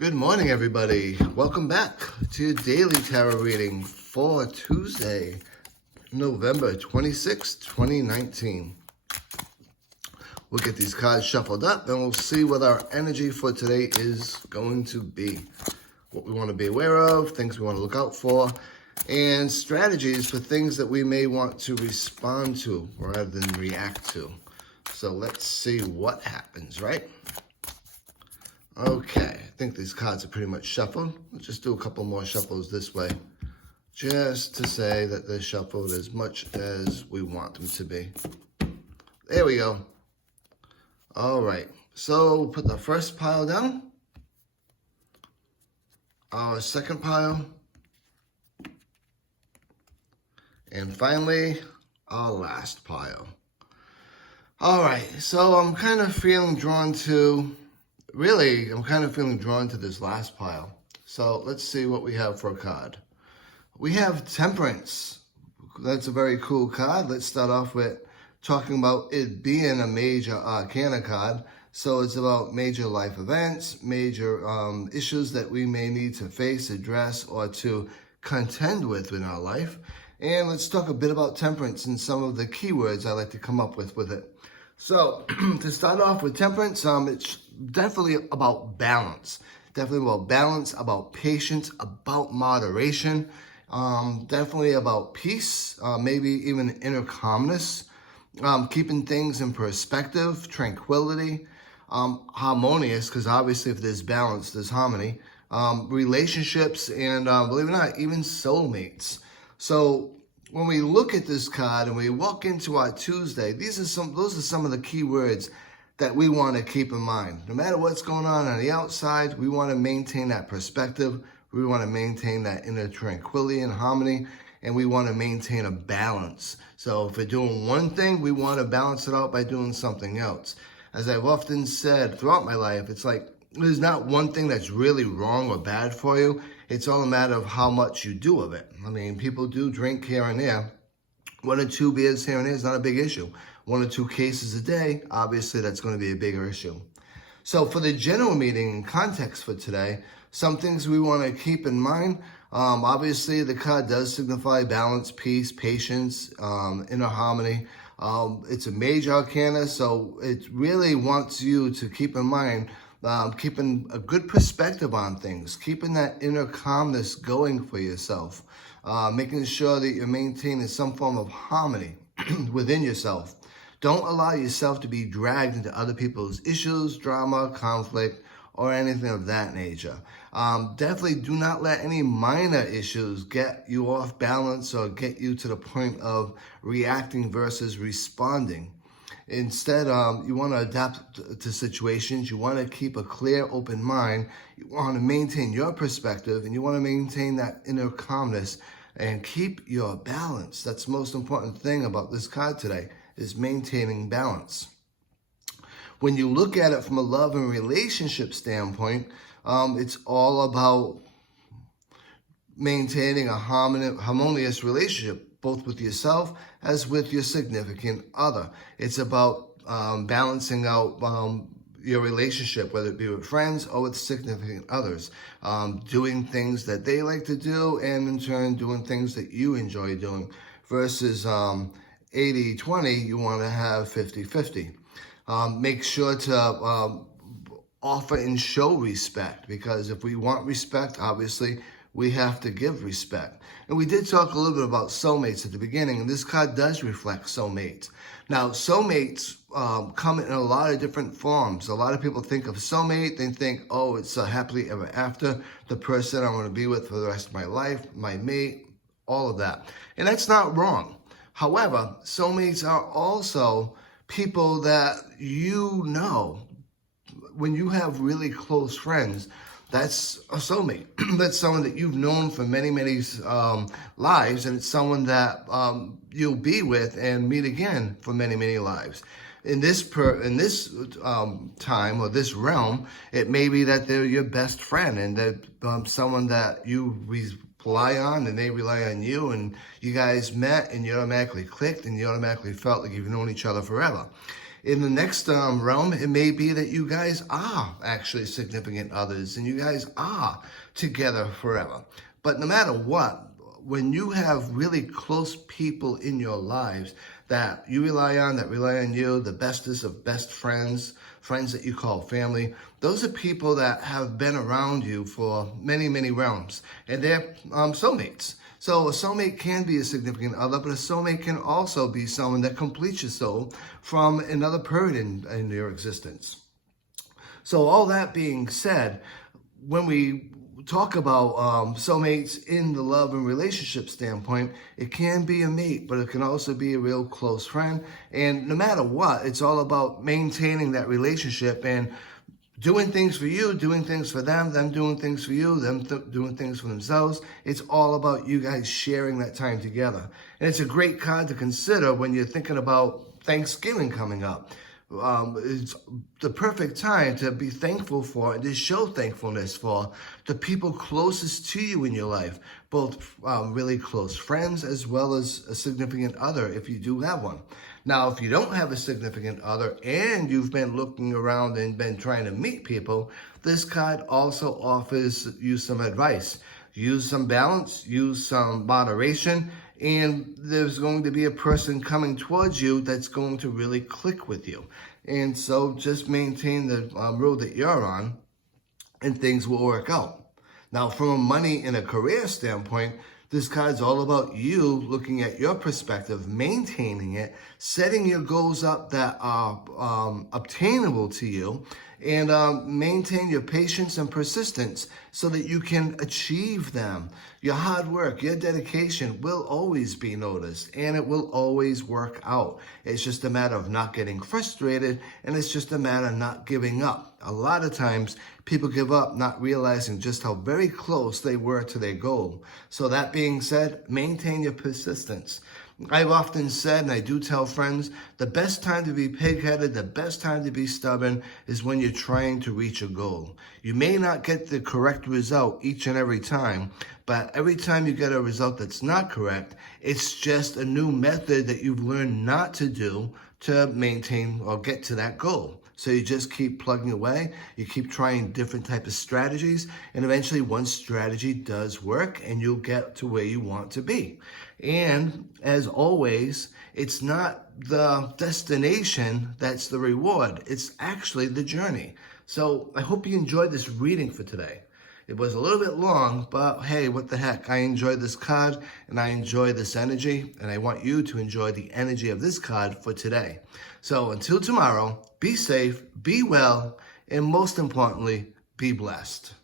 Good morning, everybody. Welcome back to Daily Tarot Reading for Tuesday, November 26, 2019. We'll get these cards shuffled up and we'll see what our energy for today is going to be. What we want to be aware of, things we want to look out for, and strategies for things that we may want to respond to rather than react to. So let's see what happens, right? Okay, I think these cards are pretty much shuffled. Let's just do a couple more shuffles this way, just to say that they're shuffled as much as we want them to be. There we go. All right, so put the first pile down, our second pile, and finally, our last pile. All right, so I'm kind of feeling drawn to this last pile. So let's see what we have for a card. We have Temperance. That's a very cool card. Let's start off with talking about it being a major arcana card. So it's about major life events, major issues that we may need to face, address, or to contend with in our life. And let's talk a bit about temperance and some of the keywords I like to come up with it. So to start off with temperance, it's definitely about balance. Definitely about balance, about patience, about moderation, definitely about peace, maybe even inner calmness, keeping things in perspective, tranquility, harmonious, because obviously if there's balance, there's harmony, relationships, and believe it or not, even soulmates. So when we look at this card and we walk into our Tuesday, those are some of the key words that we want to keep in mind. No matter what's going on the outside, we want to maintain that perspective. We want to maintain that inner tranquility and harmony, and we want to maintain a balance. So if we're doing one thing, we want to balance it out by doing something else. As I've often said throughout my life, it's like there's not one thing that's really wrong or bad for you. It's all a matter of how much you do of it. I mean, people do drink here and there. 1 or 2 beers here and there is not a big issue. 1 or 2 cases a day, obviously that's going to be a bigger issue. So for the general meaning and context for today, some things we want to keep in mind. Obviously, the card does signify balance, peace, patience, inner harmony. It's a major arcana, so it really wants you to keep in mind keeping a good perspective on things, keeping that inner calmness going for yourself, making sure that you're maintaining some form of harmony within yourself. Don't allow yourself to be dragged into other people's issues, drama, conflict, or anything of that nature. Definitely do not let any minor issues get you off balance or get you to the point of reacting versus responding. Instead, you want to adapt to situations. You want to keep a clear, open mind. You want to maintain your perspective, and you want to maintain that inner calmness and keep your balance. That's the most important thing about this card today, is maintaining balance. When you look at it from a love and relationship standpoint, it's all about maintaining a harmonious relationship, both with yourself as with your significant other. It's about balancing out your relationship, whether it be with friends or with significant others, doing things that they like to do, and in turn doing things that you enjoy doing, versus 80-20, you want to have 50-50. Make sure to offer and show respect, because if we want respect, obviously, we have to give respect. And we did talk a little bit about soulmates at the beginning, and this card does reflect soulmates. Now, soulmates come in a lot of different forms. A lot of people think of soulmate, they think, oh, it's a happily ever after, the person I want to be with for the rest of my life, my mate, all of that. And that's not wrong. However, soulmates are also people that you know. When you have really close friends, that's a soulmate. That's someone that you've known for many, many lives, and it's someone that you'll be with and meet again for many, many lives. In this time or this realm, it may be that they're your best friend, and that someone that you rely on and they rely on you, and you guys met and you automatically clicked and you automatically felt like you've known each other forever. In the next realm, it may be that you guys are actually significant others and you guys are together forever. But no matter what, when you have really close people in your lives that you rely on, that rely on you, the bestest of best friends, friends that you call family, those are people that have been around you for many, many realms, and they're soulmates. So a soulmate can be a significant other, but a soulmate can also be someone that completes your soul from another period in your existence. So all that being said, when we talk about soulmates in the love and relationship standpoint, it can be a mate, but it can also be a real close friend. And no matter what, it's all about maintaining that relationship and doing things for you, doing things for them doing things for you, them doing things for themselves. It's all about you guys sharing that time together. And it's a great card to consider when you're thinking about Thanksgiving coming up. It's the perfect time to be thankful for and to show thankfulness for the people closest to you in your life, both really close friends as well as a significant other if you do have one. Now, if you don't have a significant other and you've been looking around and been trying to meet people, this card also offers you some advice. Use some balance, use some moderation, and there's going to be a person coming towards you that's going to really click with you. And so just maintain the road that you're on and things will work out. Now, from a money and a career standpoint, this card's all about you looking at your perspective, maintaining it, setting your goals up that are obtainable to you, and maintain your patience and persistence so that you can achieve them. Your hard work, your dedication will always be noticed and it will always work out. It's just a matter of not getting frustrated, and it's just a matter of not giving up. A lot of times people give up not realizing just how very close they were to their goal. So that being said, maintain your persistence. I've often said, and I do tell friends, the best time to be pig-headed, the best time to be stubborn is when you're trying to reach a goal. You may not get the correct result each and every time, but every time you get a result that's not correct, it's just a new method that you've learned not to do to maintain or get to that goal. So you just keep plugging away, you keep trying different types of strategies, and eventually one strategy does work and you'll get to where you want to be. And as always, it's not the destination that's the reward, it's actually the journey. So I hope you enjoyed this reading for today. It was a little bit long, but hey, what the heck? I enjoyed this card and I enjoy this energy, and I want you to enjoy the energy of this card for today. So until tomorrow, be safe, be well, and most importantly, be blessed.